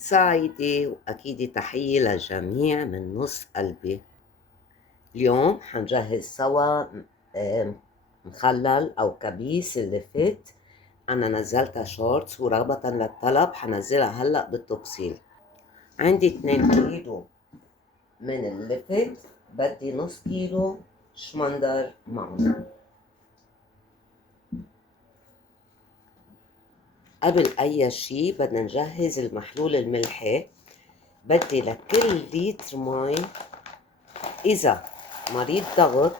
سعيدة وأكيد تحية للجميع من نص قلبي. اليوم حنجهز سوا مخلل أو كبيس اللفت. أنا نزلتها شورتس ورغبة للطلب حنزلها هلأ بالتفصيل. عندي 2 كيلو من اللفت، بدي نص كيلو شمندر معهم. قبل أي شي بدنا نجهز المحلول الملحي. بدي لكل لتر مي، إذا مريض ضغط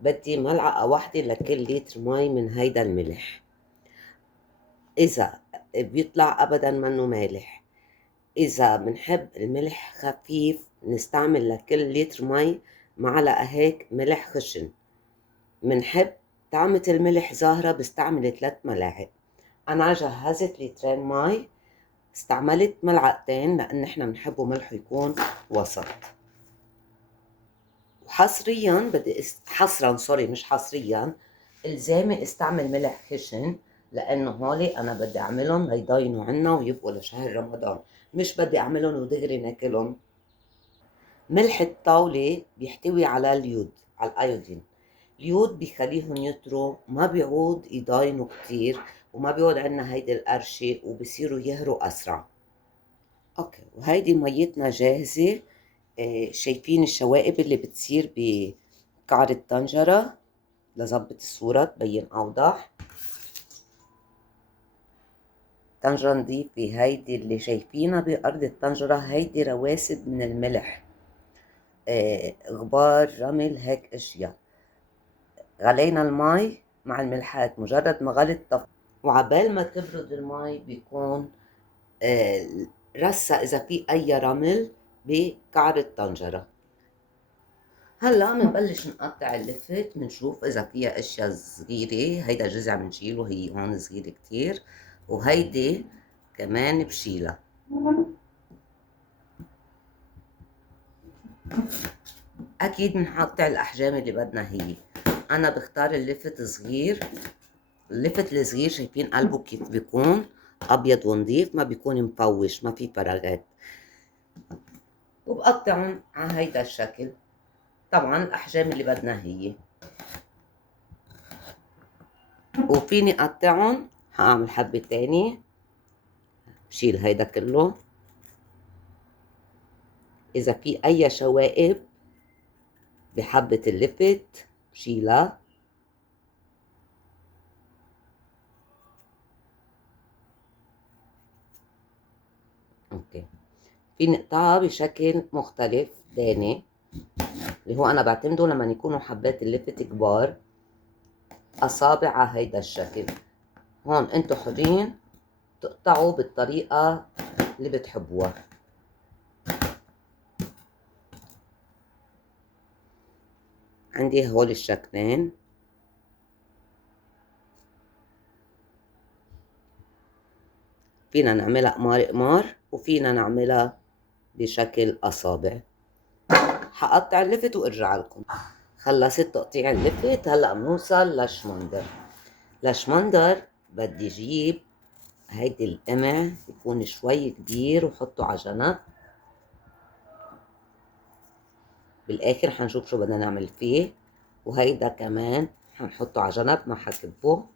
بدي ملعقة واحدة لكل لتر مي من هيدا الملح. إذا بيطلع أبدا منه مالح. إذا بنحب الملح خفيف نستعمل لكل لتر مي معلقة هيك ملح خشن. بنحب طعمة الملح ظاهرة بستعمل 3 ملاعق. أنا جهزت لترين مي، استعملت ملعقتين لأن احنا بنحبه ملحه يكون وسط. وحصريا مش حصريا الزامي استعمل ملح خشن، لانه هولي انا بدي اعملهم ليضاينوا عنا ويبقوا لشهر رمضان، مش بدي اعملهم ودغري ناكلهم. ملح الطاولة بيحتوي على اليود، على الايودين. اليود بيخليهم يطروا، ما بيعود يضاينوا كتير، وما بيعود عنا هيدي القرشة وبصيروا يهروا اسرع. اوكي، وهيدي ميتنا جاهزة. شايفين الشوائب اللي بتصير بقعر الطنجرة؟ لظبط الصورة تبين أوضح. طنجرة نضيفة، هيدي اللي شايفينها بأرض الطنجرة هيدي رواسب من الملح، غبار رمل هيك أشياء. غلينا المي مع الملحات، مجرد ما غلت وعبال ما تبرد المي بيكون رسى إذا في أي رمل بقعر الطنجرة. هلا منبلش نقطع اللفت، منشوف اذا فيها اشياء صغيرة. هيدا جزع منشيله، هي هون صغيرة كتير، وهيدي كمان بشيلها. اكيد بنقطع الاحجام اللي بدنا هي. انا بختار اللفت صغير. اللفت الصغير شايفين قلبه كيف بيكون ابيض ونضيف، ما بيكون مفوش، ما في فراغات. وبقطعهم على هيدا الشكل. طبعا الاحجام اللي بدنا هي، وفيني اقطعهم. هعمل حبة تاني، بشيل هيدا كله. إذا في أي شوائب بحبة اللفت بشيلها. أوكي، في نقطعها بشكل مختلف تاني، اللي هو أنا بعتمده لما يكونوا حبات اللفت كبار، أصابع على هيدا الشكل. هون أنتو حرين تقطعوا بالطريقة اللي بتحبوها. عندي هول الشكلين. فينا نعملها قمار قمار، وفينا نعملها بشكل أصابع. حقطع اللفت وارجع لكم. خلصت تقطيع اللفت، هلأ بنوصل للشمندر. للشمندر بدي جيب هيدي القمع يكون شوي كبير وحطه على جنب. بالاخر حنشوف شو بدنا نعمل فيه. وهيدا كمان حنحطه على جنب، ما حكبه.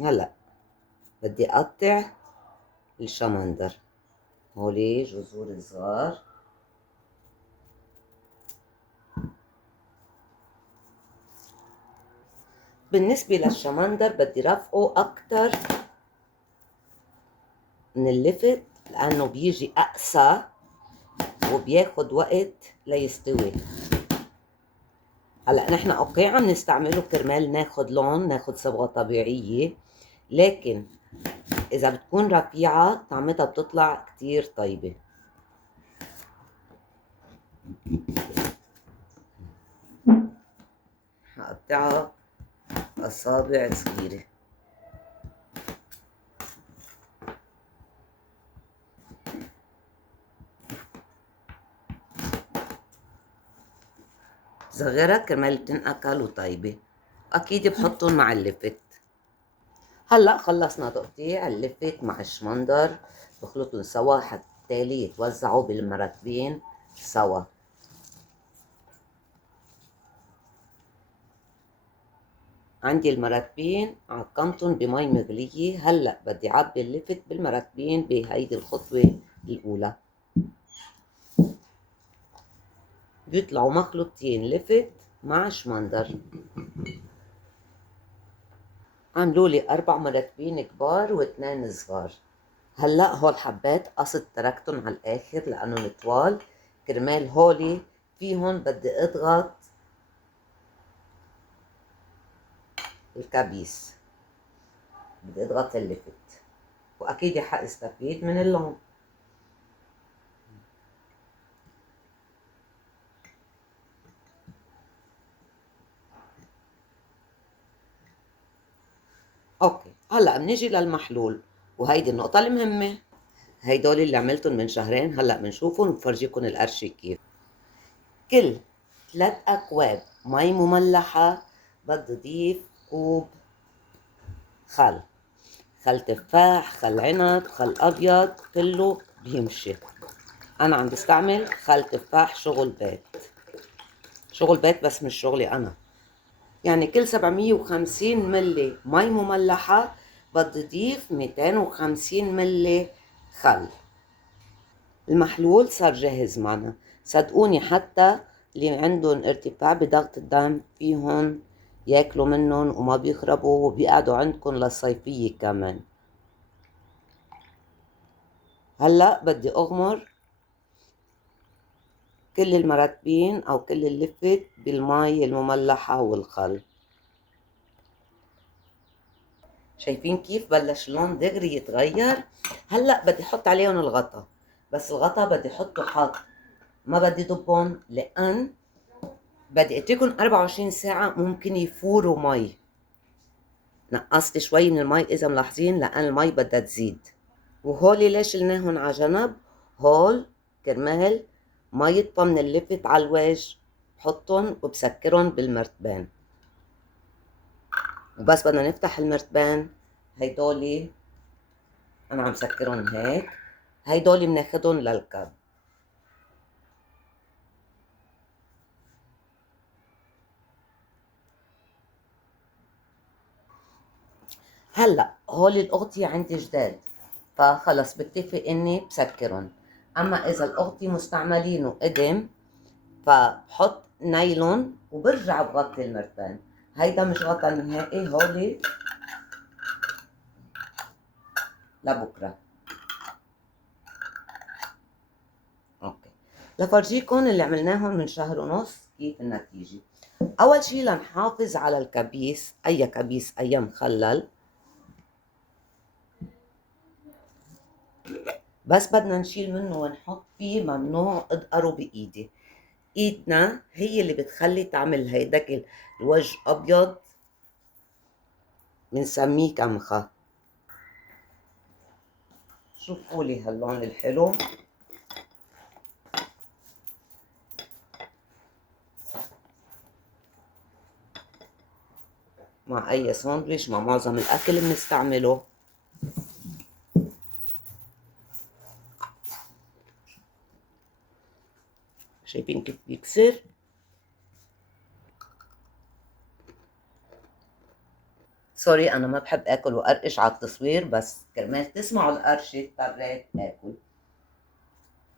هلا بدي اقطع الشمندر. هولي جذور صغار. بالنسبة للشمندر بدي رفقه أكتر من اللفت، لأنه بيجي أقسى وبياخد وقت ليستوي. هلا نحن اوكي عم نستعمله كرمال ناخد لون، ناخد صبغة طبيعية، لكن إذا بتكون رفيعة طعمتها بتطلع كتير طيبة. هقطعها أصابع صغيرة. صغيرة كرمال تنأكل وطيبة، أكيد بحطهم مع اللفت. هلأ خلصنا تقطيع اللفت مع الشمندر، بخلطهم سوا حتى يتوزعوا بالمرتبين سوا. عندي المرتبين عقمتهم بمي مغلية. هلأ بدي عبي اللفت بالمرتبين بهيدي الخطوة الأولى. بيطلعوا مخلوطين لفت مع شمندر. عملولي 4 مرتبين كبار و2 صغار. هلأ هول حبات قصد تركتن على الآخر لأنهم طوال، كرمال هولي فيهن بدي اضغط الكبيس، بدي اضغط اللفت، وأكيد حاستفيد من اللون. اوكي، هلأ بنيجي للمحلول، وهيدي النقطة المهمة. هيدول اللي عملتن من شهرين، هلأ بنشوفن وبفرجيكن القرشة كيف. كل 3 أكواب مي مملحة بدي ضيف كوب خل. خل تفاح، خل عنب، خل أبيض، كله بيمشي. أنا عم بستعمل خل تفاح شغل بيت. شغل بيت بس مش شغلي أنا. يعني كل 750 ملي مي مملحة بدي ضيف 250 ملي خل. المحلول صار جاهز معنا. صدقوني حتى اللي عندهم ارتفاع بضغط الدم فيهم ياكلوا منهم وما بيخربوا وبيقعدوا عندكم للصيفية كمان. هلأ بدي أغمر كل المرتبين أو كل اللفت بالمي المملحة والخل. شايفين كيف بلش اللون دغري يتغير؟ هلأ بدي أحط عليهم الغطا، بس الغطا بدي أحطه حاط، ما بدي ضبهم لأن بدي اتركهم 24 ساعة ممكن يفوروا مي. نقصت شوي من المي إذا ملاحظين لأن المي بدها تزيد. وهولي ليش شلناهن على جنب؟ هول كرمال ما يطفى من اللفت على الوجه، بحطن وبسكرن بالمرتبان. وبس بدنا نفتح المرتبان، هيدولي أنا عم سكرن هيك، هيدولي بناخدن للكب. هلأ هولي الأغطية عندي جداد، فخلص بتفق إني بسكرن. أما إذا الأغطية مستعملينه قدم فبحط نايلون وبرجع بغطي المرتبان. هيدا مش غطا نهائي، هولي لبكرة. اوكي، لفرجيكم اللي عملناهم من شهر ونص كيف النتيجة. أول شي لنحافظ على الكبيس، أي كبيس أي مخلل، بس بدنا نشيل منه ونحط فيه، ممنوع اضقره بإيدي. إيدنا هي اللي بتخلي تعمل هيداك الوجه أبيض، بنسميه كمخة. شوفوا لي هاللون الحلو. مع أي ساندويش، مع معظم الأكل بنستعمله. شايفين كيف بيكسر؟ سوري أنا ما بحب آكل وأرقش على التصوير، بس كرمال تسمعوا القرشة اضطريت آكل.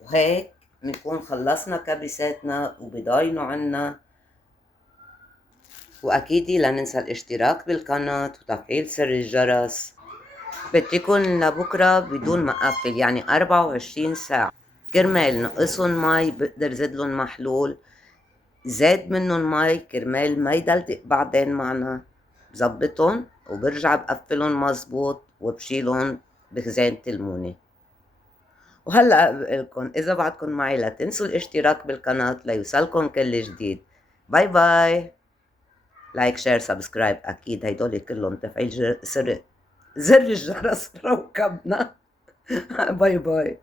وهيك بنكون خلصنا كبساتنا وبضاينوا عنا. وأكيد لا ننسى الاشتراك بالقناة وتفعيل زر الجرس. بديكن لبكرة بدون ما أقفل، يعني 24 ساعة. كرمال نقصن مي بقدر زدلن محلول، زاد منن مي كرمال ما يدلدق بعدين معنا، بظبطن وبرجع بقفلن مزبوط وبشيلن بخزانة المونة. وهلأ بقلكن إذا بعدكن معي لا تنسوا الاشتراك بالقناة ليوصلكن كل جديد. باي باي. لايك شير سبسكرايب، اكيد هيدول كلهم تفعيل زر الجرس ركبنا. باي باي.